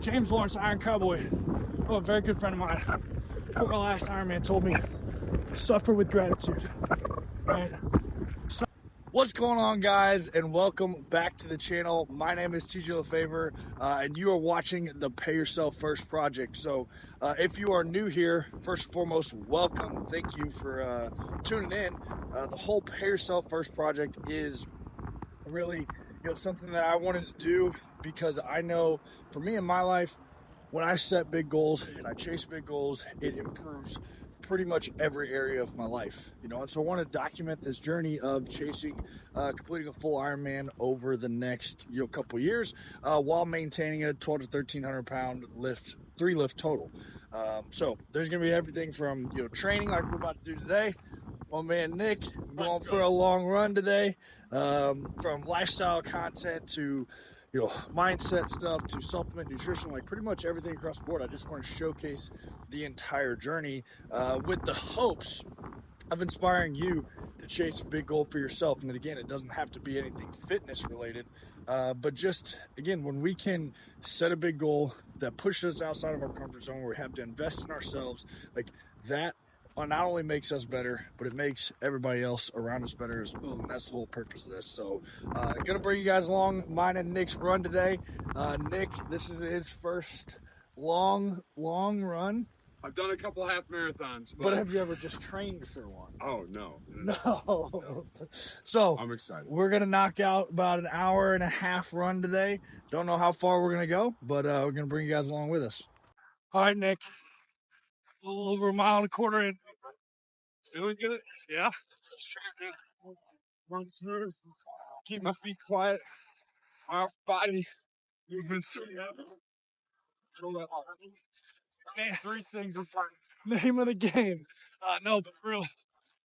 James Lawrence, Iron Cowboy, a very good friend of mine, for my last Ironman told me, suffer with gratitude, right? So, what's going on, guys, and welcome back to the channel. My name is TJ LaFavor, and you are watching the Pay Yourself First project. So if you are new here, first and foremost, welcome. Thank you for tuning in. The whole Pay Yourself First project is really something that I wanted to do because I know for me in my life, when I set big goals and I chase big goals, it improves pretty much every area of my life, and so I want to document this journey of chasing, completing a full Ironman over the next, couple years, while maintaining a 12 to 1,300 pound lift, 3 lift total. So there's going to be everything from, training like we're about to do today. My man Nick going for a long run today, from lifestyle content to mindset stuff to supplement nutrition, like pretty much everything across the board. I just want to showcase the entire journey with the hopes of inspiring you to chase a big goal for yourself. And again, it doesn't have to be anything fitness related, but just, again, when we can set a big goal that pushes us outside of our comfort zone, where we have to invest in ourselves, like that not only makes us better, but it makes everybody else around us better as well. And that's the whole purpose of this. So gonna bring you guys along mine and Nick's run today. Nick, this is his first long run. I've done a couple half marathons, but have you ever just trained for one? Oh, no. So I'm excited. We're gonna knock out about an hour and a half run today. Don't know how far we're gonna go, but we're gonna bring you guys along with us. All right, Nick, a little over a mile and a quarter in. Feeling good? Yeah. Just trying to run smooth, keep my feet quiet, my body movements to control that heart. Man, 3 things I'm trying. name of the game. No, but for real,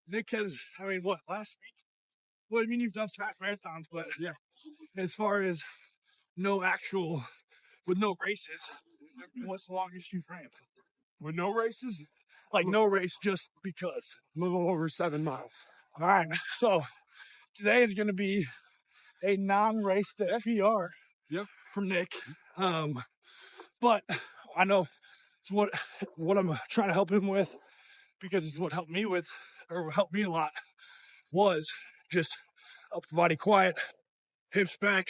Nick has, last week? Well, you've done some half marathons, but yeah, as far as with no races, what's the longest you've ran? With no races? Like no race, just because. A little over 7 miles. All right, so today is going to be a non-race PR from Nick. But I know what I'm trying to help him with, because it's what helped me helped me a lot, was just upper body quiet, hips back,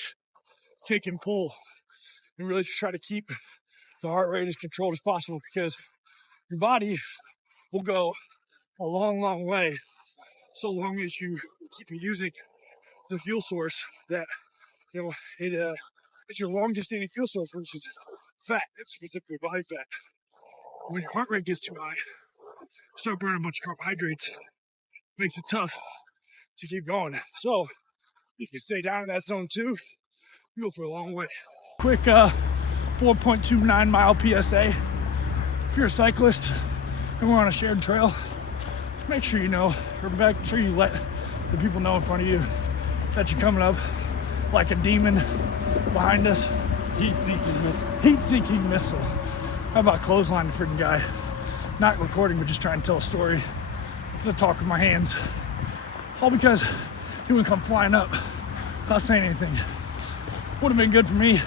kick and pull, and really just try to keep the heart rate as controlled as possible, because your body will go a long way so long as you keep using the fuel source that it's your longest standing fuel source, which is fat. It's specifically body fat. When your heart rate gets too high, you start burning a bunch of carbohydrates. Makes it tough to keep going. So if you stay down in that zone too, you go for a long way. Quick 4.29 mile PSA. If you're a cyclist and we're on a shared trail, make sure you make sure you let the people know in front of you that you're coming up like a demon behind us. Heat-seeking missile. How about clothesline the freaking guy? Not recording, but just trying to tell a story. It's the talk with my hands. All because he wouldn't come flying up, not saying anything. Would have been good for me.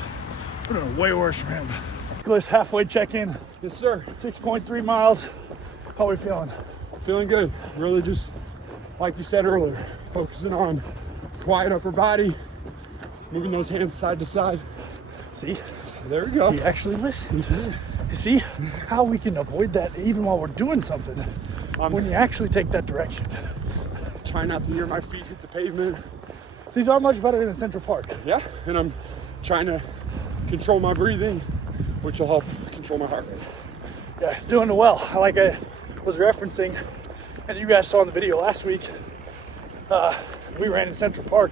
Would have been way worse for him. Nicholas, halfway check-in. Yes, sir. 6.3 miles. How are we feeling? Feeling good. Really just, like you said earlier, focusing on quiet upper body, moving those hands side to side. See? There we go. He actually listened. See how we can avoid that even while we're doing something, when you actually take that direction. Try not to hear my feet hit the pavement. These are much better than Central Park. Yeah, and I'm trying to control my breathing, which will help control my heart rate. Yeah, doing well. Like I was referencing, and you guys saw in the video last week, we ran in Central Park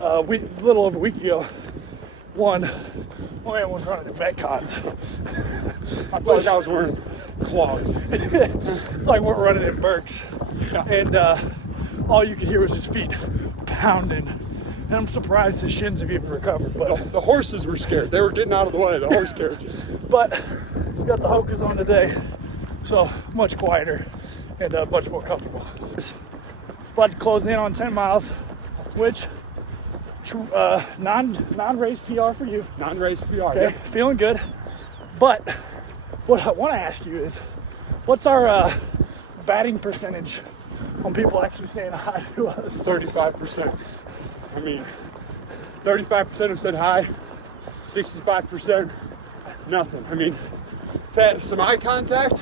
a little over a week ago. My man was running in Metcons. I felt like I was wearing clogs. Like we're running in Berks. Yeah. And all you could hear was his feet pounding. And I'm surprised his shins have even recovered. But the horses were scared. They were getting out of the way, the horse carriages. But we got the Hokas on today, so much quieter and much more comfortable. About to close in on 10 miles, which non-race PR for you. Non-race PR. Okay, Yeah. feeling good. But what I want to ask you is, what's our batting percentage on people actually saying hi to us? 35%. I mean, 35% have said hi, 65% nothing. I mean, had some eye contact,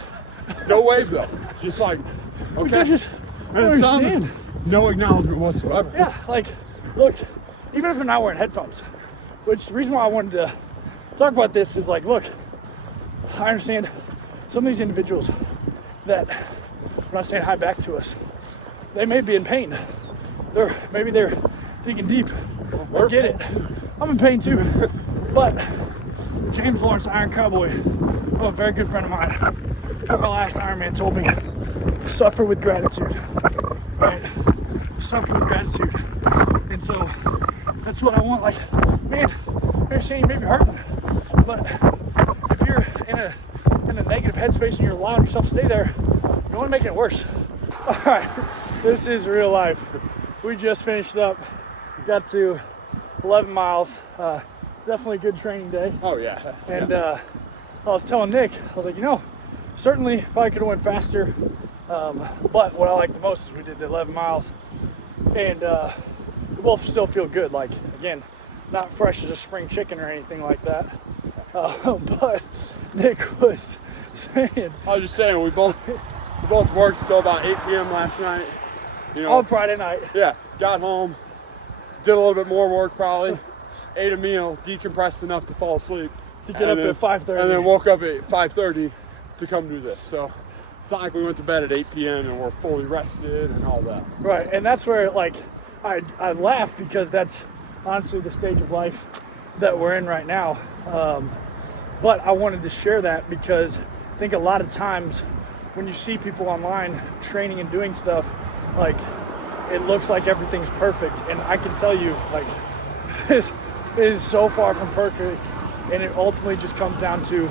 no wave though. Just like, okay. I just and some, understand. no acknowledgement whatsoever. Yeah, like, look, even if they're not wearing headphones, which the reason why I wanted to talk about this is like, look, I understand some of these individuals that are not saying hi back to us. They may be in pain. Maybe they're digging deep. I get it. I'm in pain too. But James Lawrence, Iron Cowboy, a very good friend of mine, for my last Ironman, told me, suffer with gratitude. Right? Suffer with gratitude. And so that's what I want. Like, man, you're saying you may be hurting, but if you're in a negative headspace and you're allowing yourself to stay there, you want to make it worse. All right, this is real life. We just finished up, got to 11 miles. Definitely a good training day. Oh yeah. And I was telling Nick, I was like, certainly probably could have went faster. But what I like the most is we did the 11 miles, and we both still feel good. Like, again, not fresh as a spring chicken or anything like that. But Nick was saying, I was just saying, we both worked until about 8 p.m. last night. On Friday night. Yeah, got home, did a little bit more work probably, ate a meal, decompressed enough to fall asleep. To get up at 5:30. And then woke up at 5:30 to come do this. So it's not like we went to bed at 8 p.m. and we're fully rested and all that. Right, and that's where, like, I laugh because that's honestly the stage of life that we're in right now. But I wanted to share that because I think a lot of times when you see people online training and doing stuff, like, it looks like everything's perfect. And I can tell you, like, this is so far from perfect. And it ultimately just comes down to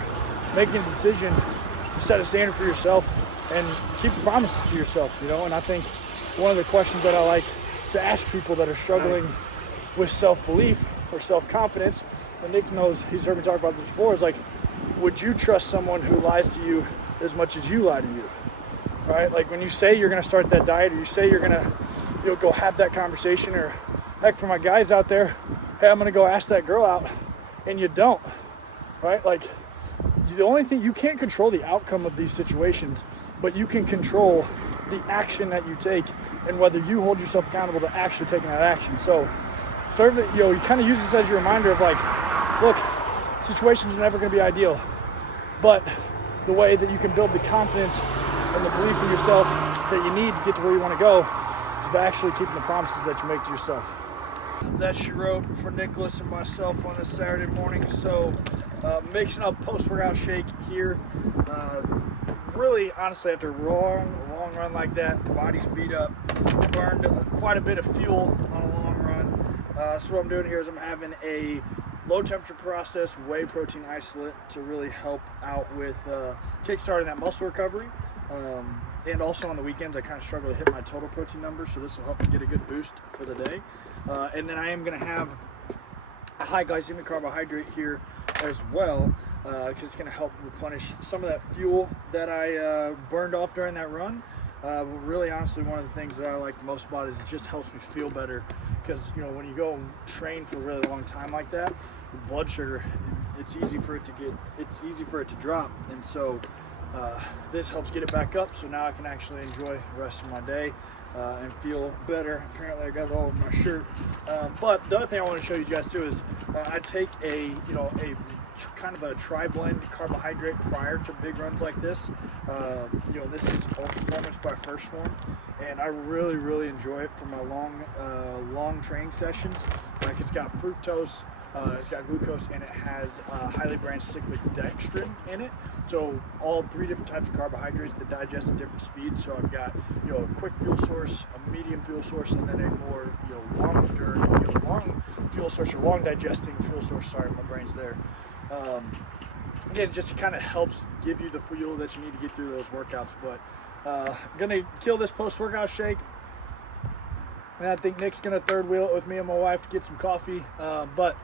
making a decision to set a standard for yourself and keep the promises to yourself, And I think one of the questions that I like to ask people that are struggling with self-belief or self-confidence, and Nick knows, he's heard me talk about this before, is like, would you trust someone who lies to you as much as you lie to you? Right? Like, when you say you're gonna start that diet, or you say you're gonna go have that conversation, or heck, for my guys out there, hey, I'm gonna go ask that girl out, and you don't, right? Like, the only thing, you can't control the outcome of these situations, but you can control the action that you take and whether you hold yourself accountable to actually taking that action. So sort of, you kind of use this as your reminder of like, look, situations are never going to be ideal, but the way that you can build the confidence and the belief in yourself that you need to get to where you want to go is by actually keeping the promises that you make to yourself. That she wrote for Nicholas and myself on a Saturday morning. So mixing up post-workout shake here. Really, honestly, after a long run like that, the body's beat up, burned quite a bit of fuel on a long run. So what I'm doing here is I'm having a low temperature processed whey protein isolate to really help out with kickstarting that muscle recovery. And also on the weekends, I kind of struggle to hit my total protein number, so this will help me get a good boost for the day. And then I am going to have a high glycemic carbohydrate here as well, because it's going to help replenish some of that fuel that I burned off during that run. But really, honestly, one of the things that I like the most about it is it just helps me feel better, because when you go and train for a really long time like that, with blood sugar, it's easy for it to drop, and so this helps get it back up, so now I can actually enjoy the rest of my day and feel better. Apparently I got it all over my shirt. But the other thing I want to show you guys too is I take a kind of a tri-blend carbohydrate prior to big runs like this. This is Ultra Performance by First Form, and I really enjoy it for my long training sessions. Like, it's got fructose, it's got glucose, and it has highly branched cyclic dextrin in it. So all three different types of carbohydrates that digest at different speeds. So I've got a quick fuel source, a medium fuel source, and then a more long fuel source, or long digesting fuel source. Sorry, my brain's there. Again, it just kind of helps give you the fuel that you need to get through those workouts. But I'm gonna kill this post-workout shake, and I think Nick's gonna third wheel it with me and my wife to get some coffee. But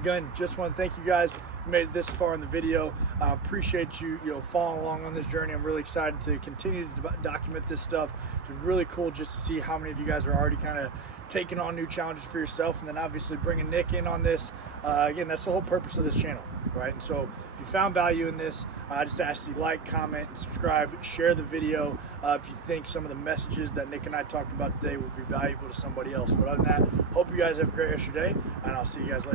again, just want to thank you guys made it this far in the video. Appreciate you, following along on this journey. I'm really excited to continue to document this stuff. It's been really cool just to see how many of you guys are already kind of taking on new challenges for yourself, and then obviously bringing Nick in on this. Again, that's the whole purpose of this channel, right? And so if you found value in this, I just ask you like, comment, and subscribe, share the video if you think some of the messages that Nick and I talked about today will be valuable to somebody else. But other than that, hope you guys have a great rest of your day, and I'll see you guys later.